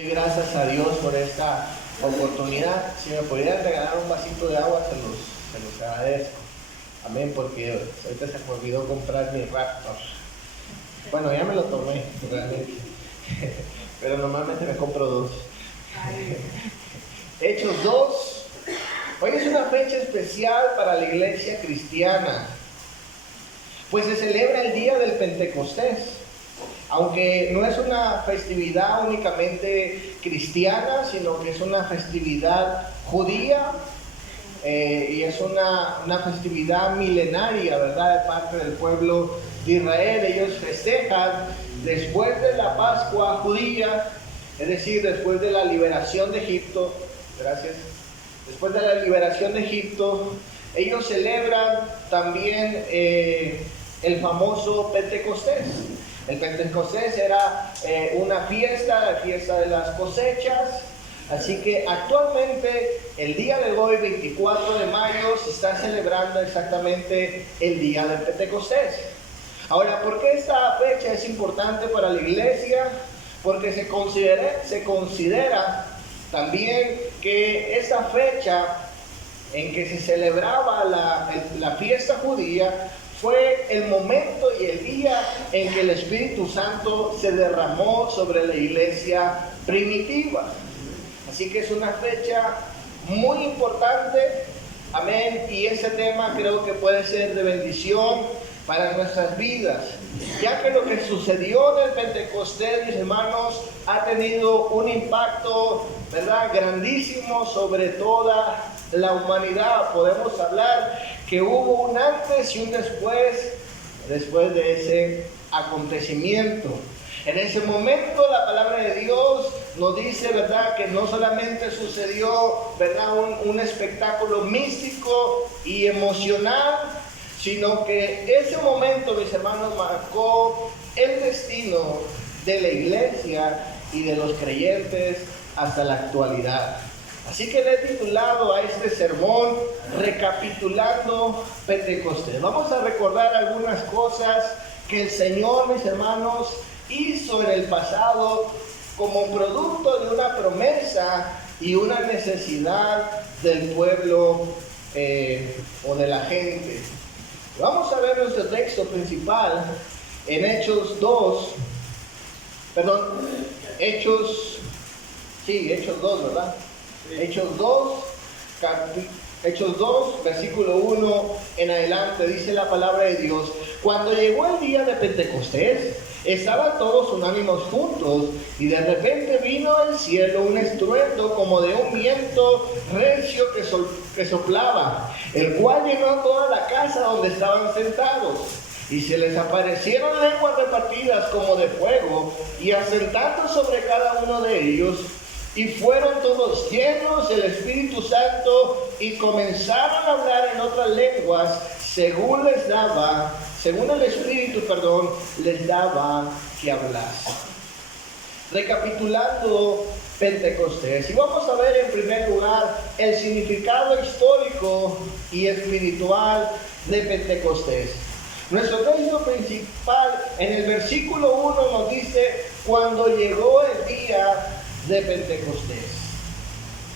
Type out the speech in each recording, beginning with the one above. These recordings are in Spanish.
Doy gracias a Dios por esta oportunidad. Si me pudieran regalar un vasito de agua, se los agradezco. Amén, porque ahorita se me olvidó comprar mi Raptor. Bueno, ya me lo tomé, realmente. Pero normalmente me compro dos. Hechos 2. Hoy es una fecha especial para la iglesia cristiana, pues se celebra el día del Pentecostés. Aunque no es una festividad únicamente cristiana, sino que es una festividad judía y es una festividad milenaria, ¿verdad?, de parte del pueblo de Israel. Ellos festejan después de la Pascua judía, es decir, después de la liberación de Egipto. Gracias. Después de la liberación de Egipto, ellos celebran también el famoso Pentecostés. El Pentecostés era una fiesta, la fiesta de las cosechas. Así que actualmente, el día de hoy, 24 de mayo, se está celebrando exactamente el día del Pentecostés. Ahora, ¿por qué esta fecha es importante para la iglesia? Porque se considera también que esa fecha en que se celebraba la fiesta judía fue el momento y el día en que el Espíritu Santo se derramó sobre la iglesia primitiva. Así que es una fecha muy importante, amén, y ese tema creo que puede ser de bendición para nuestras vidas, ya que lo que sucedió en el Pentecostés, mis hermanos, ha tenido un impacto, ¿verdad?, grandísimo sobre toda la humanidad. Podemos hablar que hubo un antes y un después de ese acontecimiento. En ese momento la palabra de Dios nos dice, ¿verdad?, que no solamente sucedió, ¿verdad?, un espectáculo místico y emocional, sino que ese momento, mis hermanos, marcó el destino de la iglesia y de los creyentes hasta la actualidad. Así que le he titulado a este sermón Recapitulando Pentecostés. Vamos a recordar algunas cosas que el Señor, mis hermanos, hizo en el pasado como producto de una promesa y una necesidad del pueblo o de la gente. Vamos a ver nuestro texto principal en Hechos 2, Hechos 2, ¿verdad? Hechos 2, versículo 1 en adelante, dice la palabra de Dios: cuando llegó el día de Pentecostés, estaban todos unánimes juntos, y de repente vino del cielo un estruendo como de un viento recio que soplaba, el cual llenó toda la casa donde estaban sentados. Y se les aparecieron lenguas repartidas como de fuego, y asentando sobre cada uno de ellos, y fueron todos llenos del Espíritu Santo, y comenzaron a hablar en otras lenguas, según el Espíritu, les daba que hablar. Recapitulando Pentecostés, y vamos a ver en primer lugar el significado histórico y espiritual de Pentecostés. Nuestro texto principal en el versículo 1 nos dice: cuando llegó el día de Pentecostés.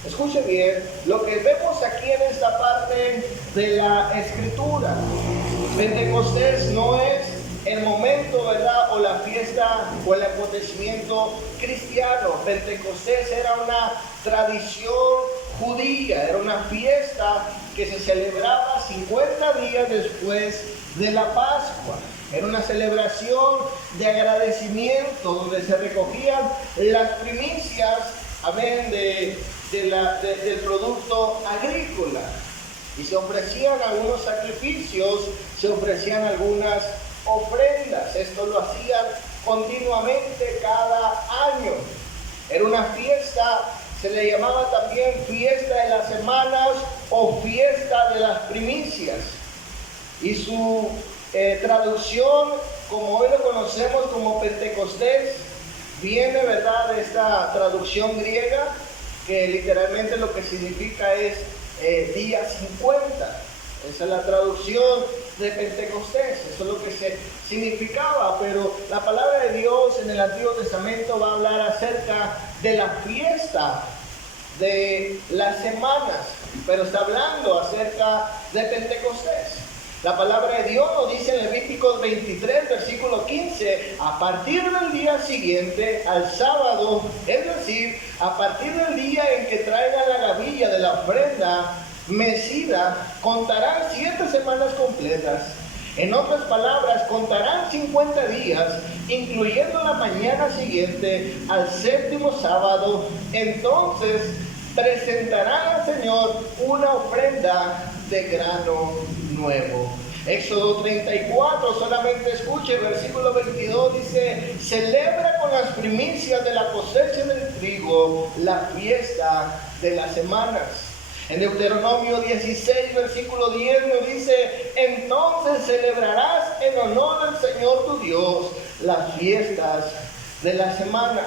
Escuche bien lo que vemos aquí en esta parte de la escritura. Pentecostés no es el momento, ¿verdad?, o la fiesta o el acontecimiento cristiano. Pentecostés era una tradición judía, era una fiesta que se celebraba 50 días después de la Pascua. Era una celebración de agradecimiento donde se recogían las primicias, amén, del producto agrícola. Y se ofrecían algunos sacrificios, se ofrecían algunas ofrendas. Esto lo hacían continuamente cada año. Era una fiesta, se le llamaba también fiesta de las semanas o fiesta de las primicias. Y su traducción, como hoy lo conocemos como Pentecostés, viene, ¿verdad?, de esta traducción griega, que literalmente lo que significa es día 50. Esa es la traducción de Pentecostés, eso es lo que se significaba, pero la palabra de Dios en el Antiguo Testamento va a hablar acerca de la fiesta de las semanas, pero está hablando acerca de Pentecostés. La palabra de Dios nos dice en Levíticos 23, versículo 15, a partir del día siguiente al sábado, es decir, a partir del día en que traigan la gavilla de la ofrenda mecida, contarán 7 semanas completas. En otras palabras, contarán 50 días, incluyendo la mañana siguiente al 7º sábado. Entonces presentarán al Señor una ofrenda de grano nuevo. Éxodo 34, solamente escuche, versículo 22 dice: celebra con las primicias de la cosecha del trigo la fiesta de las semanas. En Deuteronomio 16, versículo 10 nos dice: entonces celebrarás en honor del Señor tu Dios las fiestas de la semana.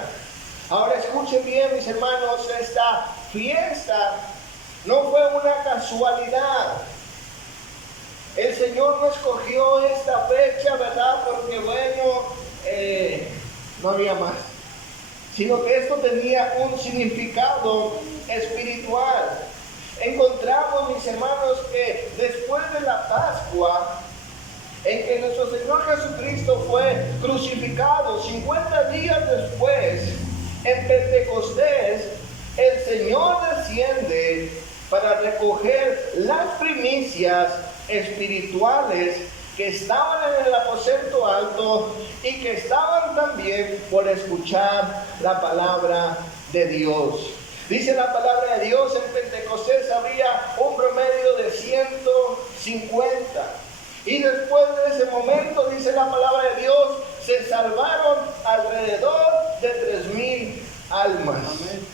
Ahora escuchen bien, mis hermanos, esta fiesta no fue una casualidad. El Señor no escogió esta fecha, ¿verdad? Porque no había más. Sino que esto tenía un significado espiritual. Encontramos, mis hermanos, que después de la Pascua, en que nuestro Señor Jesucristo fue crucificado, 50 días después, en Pentecostés, el Señor desciende para recoger las primicias espirituales que estaban en el aposento alto y que estaban también por escuchar la palabra de Dios. Dice la palabra de Dios, en Pentecostés había un promedio de 150. Y después de ese momento, dice la palabra de Dios, se salvaron alrededor de 3,000 almas. Amén.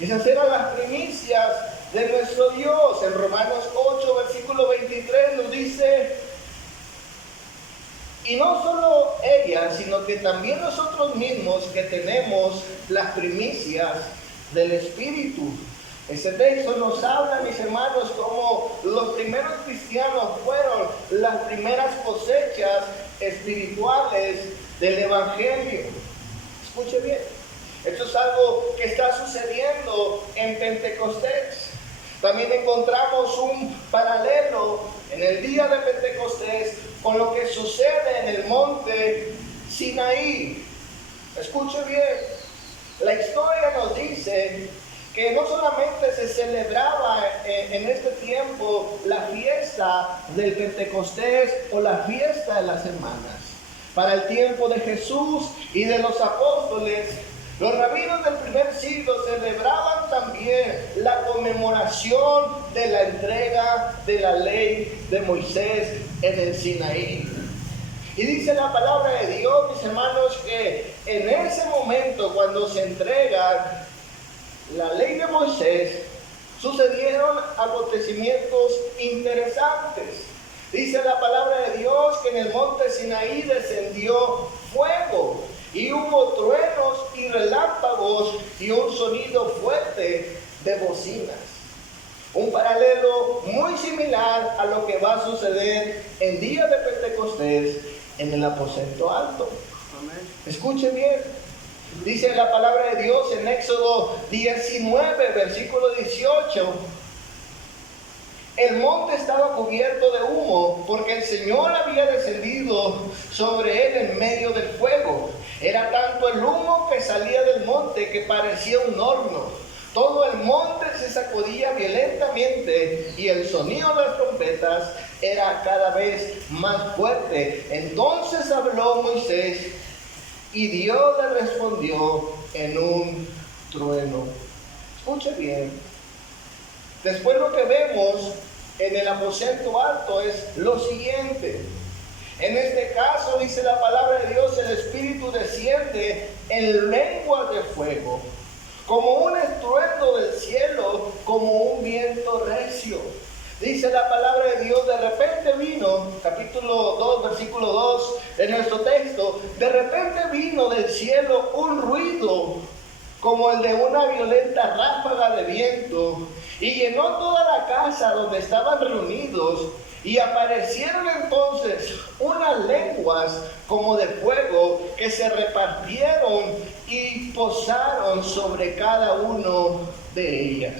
Esas eran las primicias de nuestro Dios. En Romanos 8, versículo 23 nos dice: y no solo ellas, sino que también nosotros mismos, que tenemos las primicias del Espíritu. Ese texto nos habla, mis hermanos, como los primeros cristianos fueron las primeras cosechas espirituales del Evangelio. Escuche bien, esto es algo que está sucediendo en Pentecostés. También encontramos un paralelo en el día de Pentecostés con lo que sucede en el monte Sinaí. Escuche bien. La historia nos dice que no solamente se celebraba en este tiempo la fiesta del Pentecostés o la fiesta de las semanas. Para el tiempo de Jesús y de los apóstoles, los rabinos del primer siglo celebraban también la conmemoración de la entrega de la ley de Moisés en el Sinaí. Y dice la palabra de Dios, mis hermanos, que en ese momento, cuando se entrega la ley de Moisés, sucedieron acontecimientos interesantes. Dice la palabra de Dios que en el monte Sinaí descendió fuego, y hubo truenos y relámpagos y un sonido fuerte de bocinas. Un paralelo muy similar a lo que va a suceder en día de Pentecostés en el aposento alto. Amén. Escuche bien. Dice la palabra de Dios en Éxodo 19, versículo 18. El monte estaba cubierto de humo porque el Señor había descendido sobre él en medio del fuego. Era tanto el humo que salía del monte que parecía un horno. Todo el monte se sacudía violentamente y el sonido de las trompetas era cada vez más fuerte. Entonces habló Moisés y Dios le respondió en un trueno. Escuche bien. Después lo que vemos en el aposento alto es lo siguiente. En este caso, dice la palabra de Dios, el Espíritu desciende en lenguas de fuego, como un estruendo del cielo, como un viento recio. Dice la palabra de Dios, de repente vino, capítulo 2, versículo 2 de nuestro texto, de repente vino del cielo un ruido como el de una violenta ráfaga de viento, y llenó toda la casa donde estaban reunidos. Y aparecieron entonces unas lenguas como de fuego que se repartieron y posaron sobre cada uno de ellas.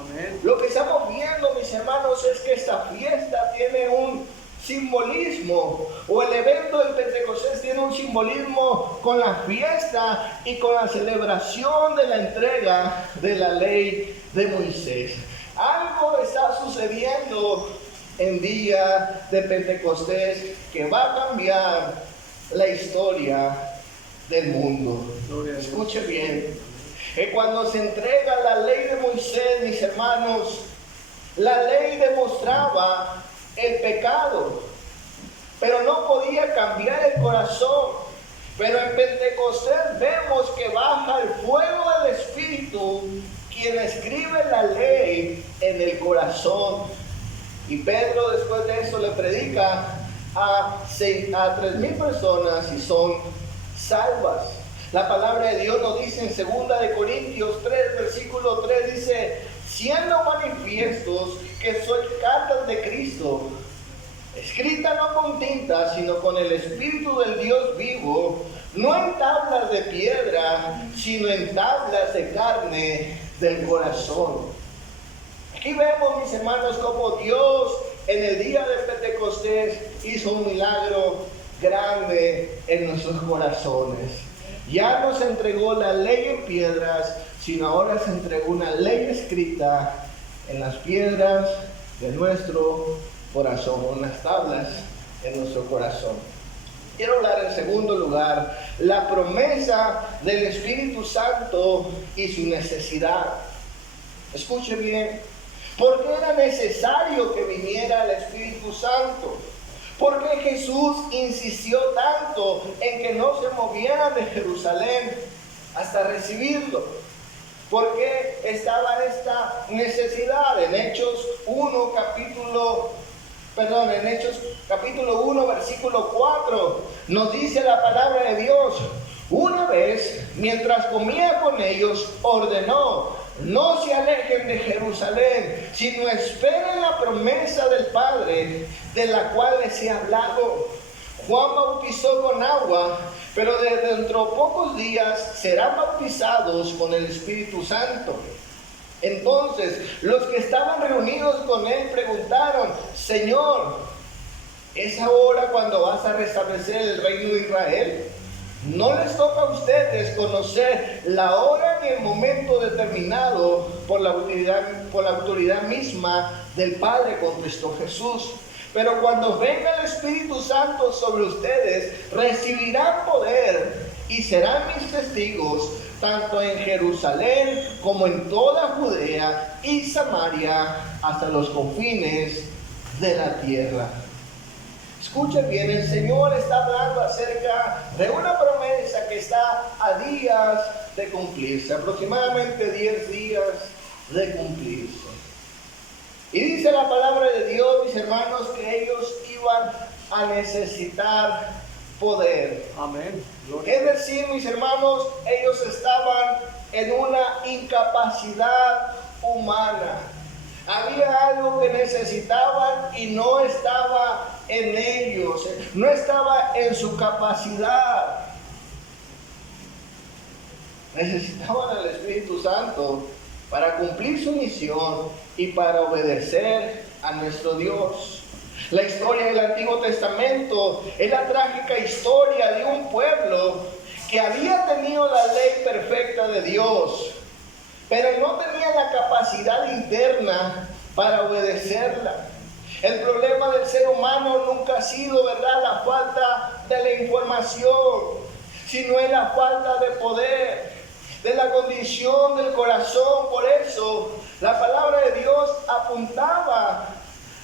Amén. Lo que estamos viendo, mis hermanos, es que esta fiesta tiene un simbolismo, o el evento del Pentecostés tiene un simbolismo con la fiesta y con la celebración de la entrega de la ley de Moisés. Algo está sucediendo en día de Pentecostés que va a cambiar la historia del mundo. Escuche bien, que cuando se entrega la ley de Moisés, mis hermanos, la ley demostraba el pecado, pero no podía cambiar el corazón. Pero en Pentecostés vemos que baja el fuego del Espíritu, quien escribe la ley en el corazón. Y Pedro después de eso le predica a 3,000 personas y son salvas. La palabra de Dios nos dice en 2 de Corintios 3, versículo 3, dice: siendo manifiestos que sois cartas de Cristo, escrita no con tinta, sino con el Espíritu del Dios vivo, no en tablas de piedra, sino en tablas de carne del corazón. Aquí vemos, mis hermanos, cómo Dios en el día de Pentecostés hizo un milagro grande en nuestros corazones. Ya no se entregó la ley en piedras, sino ahora se entregó una ley escrita en las piedras de nuestro corazón, en las tablas de nuestro corazón. Quiero hablar en segundo lugar, la promesa del Espíritu Santo y su necesidad. Escuche bien. ¿Por qué era necesario que viniera el Espíritu Santo? ¿Por qué Jesús insistió tanto en que no se movieran de Jerusalén hasta recibirlo? ¿Por qué estaba esta necesidad? En Hechos capítulo 1, versículo 4, nos dice la palabra de Dios: una vez, mientras comía con ellos, ordenó: no se alejen de Jerusalén, sino esperen la promesa del Padre, de la cual les he hablado. Juan bautizó con agua, pero dentro de pocos días serán bautizados con el Espíritu Santo. Entonces los que estaban reunidos con él preguntaron: Señor, ¿es ahora cuando vas a restablecer el reino de Israel? No les toca a ustedes conocer la hora ni el momento determinado por la autoridad misma del Padre, contestó Jesús. Pero cuando venga el Espíritu Santo sobre ustedes, recibirán poder y serán mis testigos, tanto en Jerusalén como en toda Judea y Samaria, hasta los confines de la tierra. Escuchen bien, el Señor está hablando acerca de una promesa que está a días de cumplirse, aproximadamente 10 días de cumplirse. Y dice la palabra de Dios, mis hermanos, que ellos iban a necesitar poder. Amén. Es decir, mis hermanos, ellos estaban en una incapacidad humana. Había algo que necesitaban y no estaba en ellos, no estaba en su capacidad. Necesitaban al Espíritu Santo para cumplir su misión y para obedecer a nuestro Dios. La historia del Antiguo Testamento es la trágica historia de un pueblo que había tenido la ley perfecta de Dios, pero no tenía la capacidad interna para obedecerla. El problema del ser humano nunca ha sido, ¿verdad?, la falta de la información, sino es la falta de poder, de la condición del corazón. Por eso la palabra de Dios apuntaba: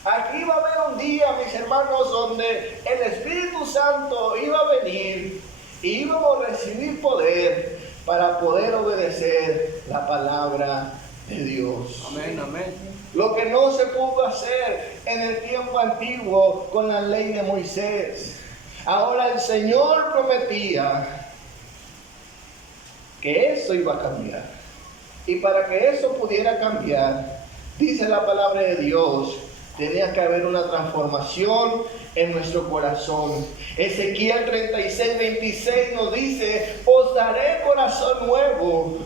aquí iba a haber un día, mis hermanos, donde el Espíritu Santo iba a venir y íbamos a recibir poder para poder obedecer la palabra de Dios. Amén, amén. Lo que no se pudo hacer en el tiempo antiguo con la ley de Moisés. Ahora el Señor prometía que eso iba a cambiar. Y para que eso pudiera cambiar, dice la palabra de Dios, tenía que haber una transformación en nuestro corazón. Ezequiel 36:26 nos dice: os daré corazón nuevo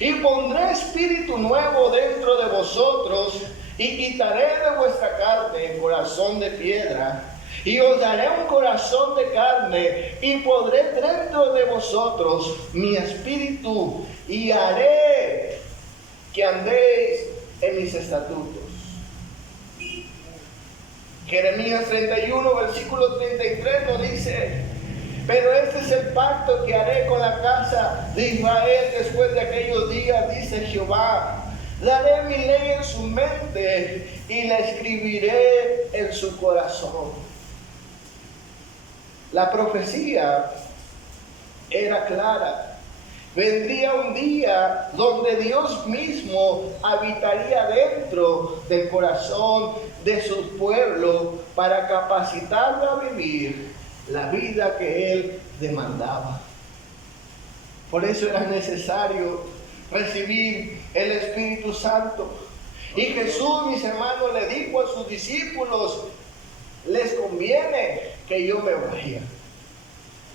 y pondré espíritu nuevo dentro de vosotros, y quitaré de vuestra carne el corazón de piedra, y os daré un corazón de carne, y pondré dentro de vosotros mi espíritu, y haré que andéis en mis estatutos. Jeremías 31, versículo 33 nos dice: pero este es el pacto que haré con la casa de Israel después de aquellos días, dice Jehová. Daré mi ley en su mente y la escribiré en su corazón. La profecía era clara. Vendría un día donde Dios mismo habitaría dentro del corazón de su pueblo para capacitarlo a vivir la vida que Él demandaba. Por eso era necesario recibir el Espíritu Santo. Y Jesús, mis hermanos, le dijo a sus discípulos: les conviene que yo me vaya.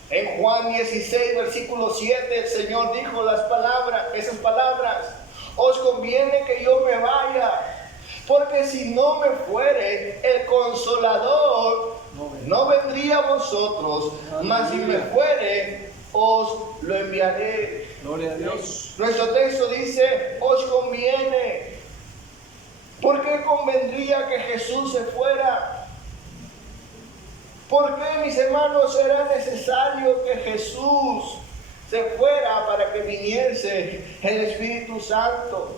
En Juan 16, versículo 7, el Señor dijo esas palabras: os conviene que yo me vaya, porque si no me fuere, el Consolador no vendría a vosotros, mas si me fuere, os lo enviaré. Gloria a Dios. Nuestro texto dice: os conviene. ¿Por qué convendría que Jesús se fuera? ¿Por qué, mis hermanos, era necesario que Jesús se fuera para que viniese el Espíritu Santo?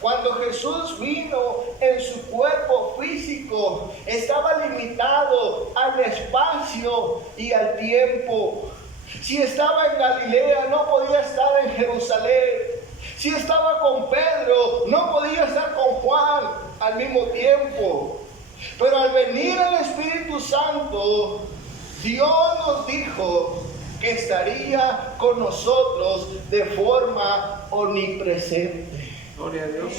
Cuando Jesús vino en su cuerpo físico, estaba limitado al espacio y al tiempo. Si estaba en Galilea, no podía estar en Jerusalén. Si estaba con Pedro, no podía estar con Juan al mismo tiempo. Pero al venir el Espíritu Santo, Dios nos dijo que estaría con nosotros de forma omnipresente. Gloria a Dios.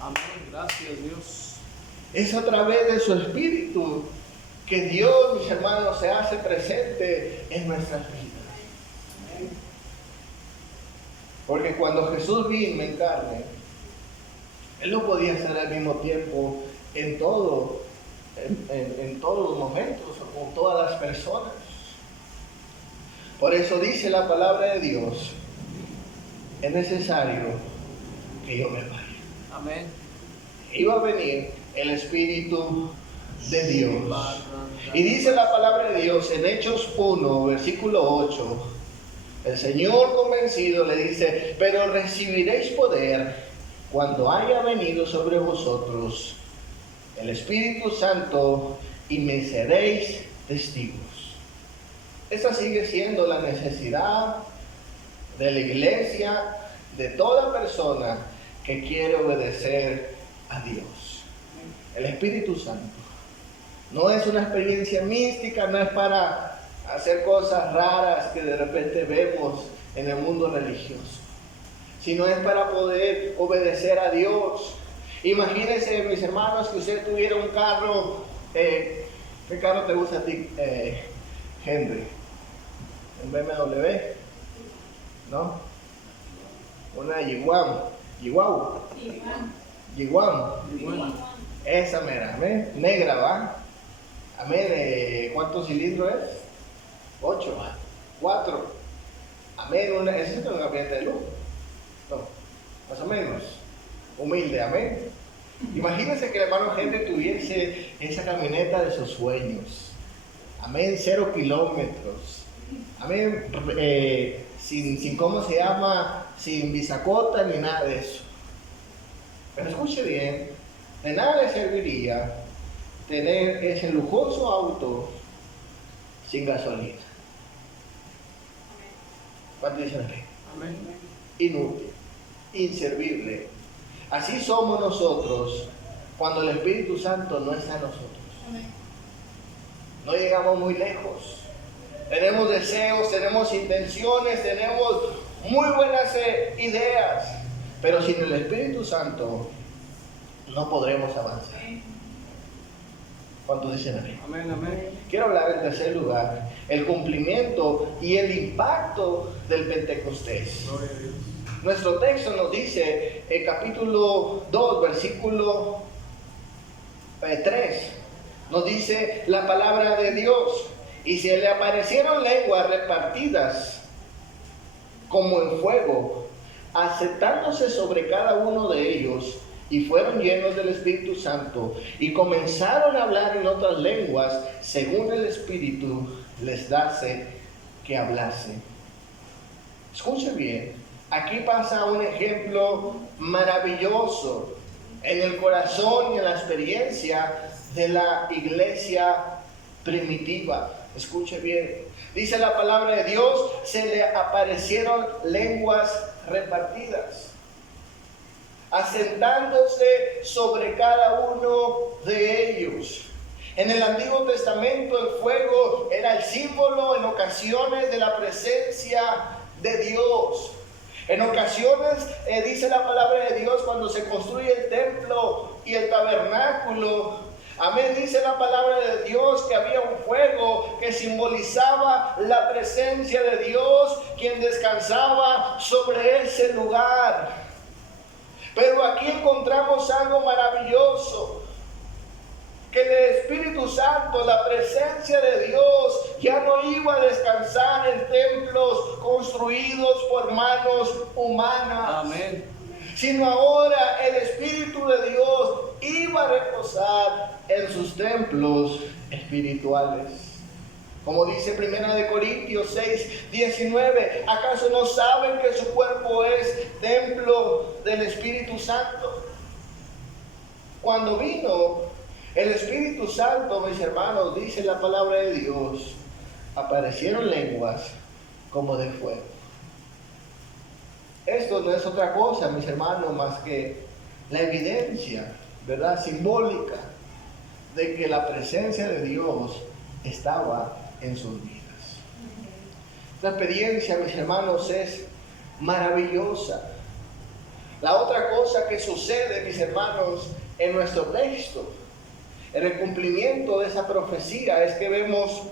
Amén. Gracias, Dios. Es a través de su Espíritu que Dios, mis hermanos, se hace presente en nuestras vidas. Porque cuando Jesús vino en carne, Él no podía estar al mismo tiempo en todos los momentos o con todas las personas. Por eso dice la palabra de Dios: es necesario que yo me vaya. Amén. Iba a venir el Espíritu de Dios. Y dice la palabra de Dios en Hechos 1, versículo 8, el Señor convencido le dice: pero recibiréis poder cuando haya venido sobre vosotros el Espíritu Santo, y me seréis testigos. Esa sigue siendo la necesidad de la iglesia, de toda persona que quiere obedecer a Dios. El Espíritu Santo no es una experiencia mística, no es para hacer cosas raras que de repente vemos en el mundo religioso, sino es para poder obedecer a Dios. Imagínense, mis hermanos, que usted tuviera un carro. ¿Qué carro te gusta a ti, Henry? ¿Un BMW? ¿No? Una Yiguam. Esa mera, amén. Negra, ¿va? Amén. ¿Cuántos cilindros es? 8. 4. Amén. Esa es una ambiente de luz. No, más o menos. Humilde, amén. Imagínense que el hermano Henry tuviese esa camioneta de sus sueños. Amén. 0 kilómetros. Amén. Sin ¿cómo se llama? Sin bisacota ni nada de eso. Pero escuche bien, de nada le serviría tener ese lujoso auto sin gasolina. ¿Cuánto dicen aquí? Amén. Inútil, inservible. Así somos nosotros cuando el Espíritu Santo no está en nosotros. No llegamos muy lejos. Tenemos deseos, tenemos intenciones, tenemos muy buenas ideas, pero sin el Espíritu Santo no podremos avanzar. ¿Cuántos dicen amén? Amén, amén. Quiero hablar en tercer lugar, el cumplimiento y el impacto del Pentecostés. Gloria a Dios. Nuestro texto nos dice, en capítulo 2, versículo 3, nos dice la palabra de Dios: y se le aparecieron lenguas repartidas como en fuego, asentándose sobre cada uno de ellos, y fueron llenos del Espíritu Santo, y comenzaron a hablar en otras lenguas, según el Espíritu les dase que hablase. Escuchen bien, aquí pasa un ejemplo maravilloso en el corazón y en la experiencia de la iglesia primitiva. Escuche bien, dice la palabra de Dios: se le aparecieron lenguas repartidas, asentándose sobre cada uno de ellos. En el Antiguo Testamento el fuego era el símbolo en ocasiones de la presencia de Dios. En ocasiones dice la palabra de Dios, cuando se construye el templo y el tabernáculo, amén, dice la palabra de Dios que había un fuego que simbolizaba la presencia de Dios, quien descansaba sobre ese lugar. Pero aquí encontramos algo maravilloso, que el Espíritu Santo, la presencia de Dios, ya no iba a descansar en templos construidos por manos humanas. Amén. Sino ahora el Espíritu de Dios iba a reposar en sus templos espirituales. Como dice 1 Corintios 6, 19, ¿acaso no saben que su cuerpo es templo del Espíritu Santo? Cuando vino el Espíritu Santo, mis hermanos, dice la palabra de Dios, aparecieron lenguas como de fuego. Esto no es otra cosa, mis hermanos, más que la evidencia, ¿verdad?, simbólica de que la presencia de Dios estaba en sus vidas. La experiencia, mis hermanos, es maravillosa. La otra cosa que sucede, mis hermanos, en nuestro texto, en el cumplimiento de esa profecía, es que vemos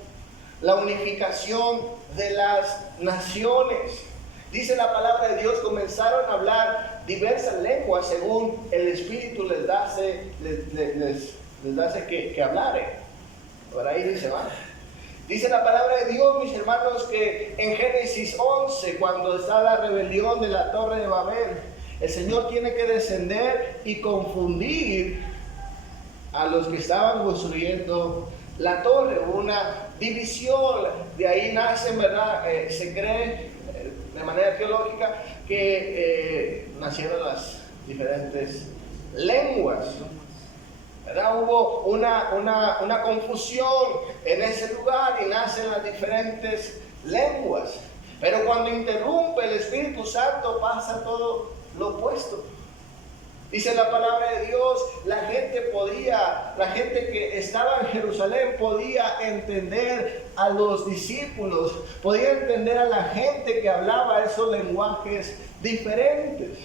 la unificación de las naciones. Dice la palabra de Dios: comenzaron a hablar diversas lenguas según el Espíritu les dase que hablaren. Por ahí dice, ¿va? Dice la palabra de Dios, mis hermanos, que en Génesis 11, cuando está la rebelión de la Torre de Babel, el Señor tiene que descender y confundir a los que estaban construyendo la torre. Una división, de ahí nacen, ¿verdad? Se cree de manera teológica que nacieron las diferentes lenguas, ¿verdad? Hubo una confusión en ese lugar y nacen las diferentes lenguas. Pero cuando interrumpe el Espíritu Santo pasa todo lo opuesto. Dice la palabra de Dios, la gente que estaba en Jerusalén podía entender a los discípulos, podía entender a la gente que hablaba esos lenguajes diferentes.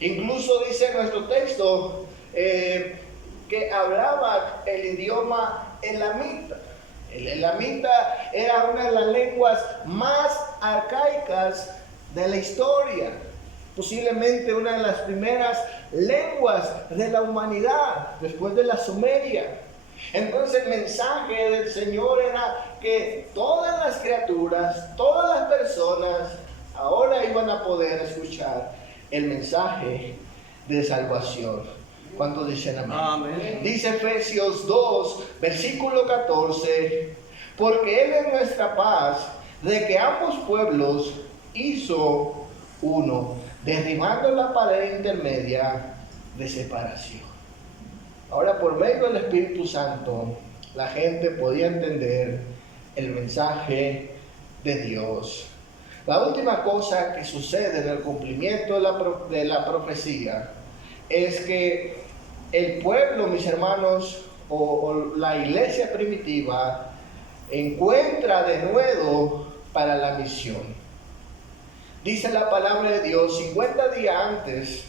Incluso dice nuestro texto que hablaban el idioma elamita. El elamita era una de las lenguas más arcaicas de la historia. Posiblemente una de las primeras lenguas de la humanidad, después de la Sumeria. Entonces el mensaje del Señor era que todas las criaturas, todas las personas, ahora iban a poder escuchar el mensaje de salvación. ¿Cuántos dicen amén? Amén. Dice Efesios 2, versículo 14, porque Él es nuestra paz, de que ambos pueblos hizo uno, derribando la pared intermedia de separación. Ahora, por medio del Espíritu Santo, la gente podía entender el mensaje de Dios. La última cosa que sucede en el cumplimiento de la profecía es que el pueblo, mis hermanos, o la iglesia primitiva encuentra de nuevo para la misión. Dice la palabra de Dios, 50 días antes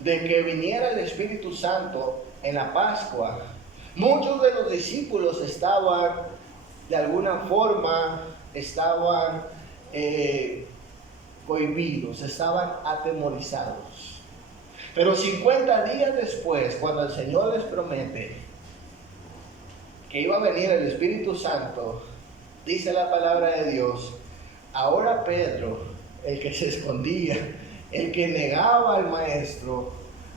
de que viniera el Espíritu Santo en la Pascua, muchos de los discípulos estaban, de alguna forma, cohibidos, estaban atemorizados. Pero 50 días después, cuando el Señor les promete que iba a venir el Espíritu Santo, dice la palabra de Dios, ahora Pedro, el que se escondía, el que negaba al Maestro,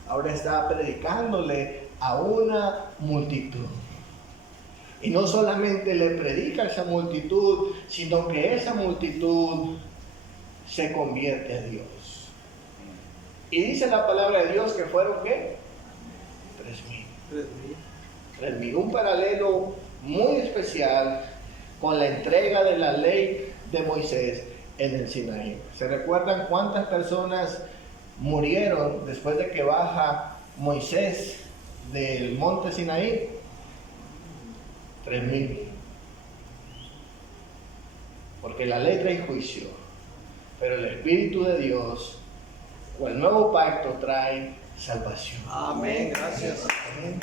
ahora estaba predicándole a una multitud. Y no solamente le predica a esa multitud, sino que esa multitud se convierte a Dios. Y dice la palabra de Dios que fueron, ¿qué? 3,000. Un paralelo muy especial con la entrega de la ley de Moisés en el Sinaí. ¿Se recuerdan cuántas personas murieron después de que baja Moisés del monte Sinaí? 3,000. Porque la ley trae juicio, pero el Espíritu de Dios o el nuevo pacto trae salvación. Amén. Gracias. Amén.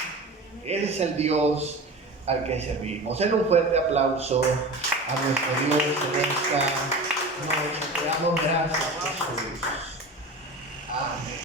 Ese es el Dios al que servimos. Den un fuerte aplauso a nuestro Dios en esta noche. Te damos gracias, Jesús. Amén.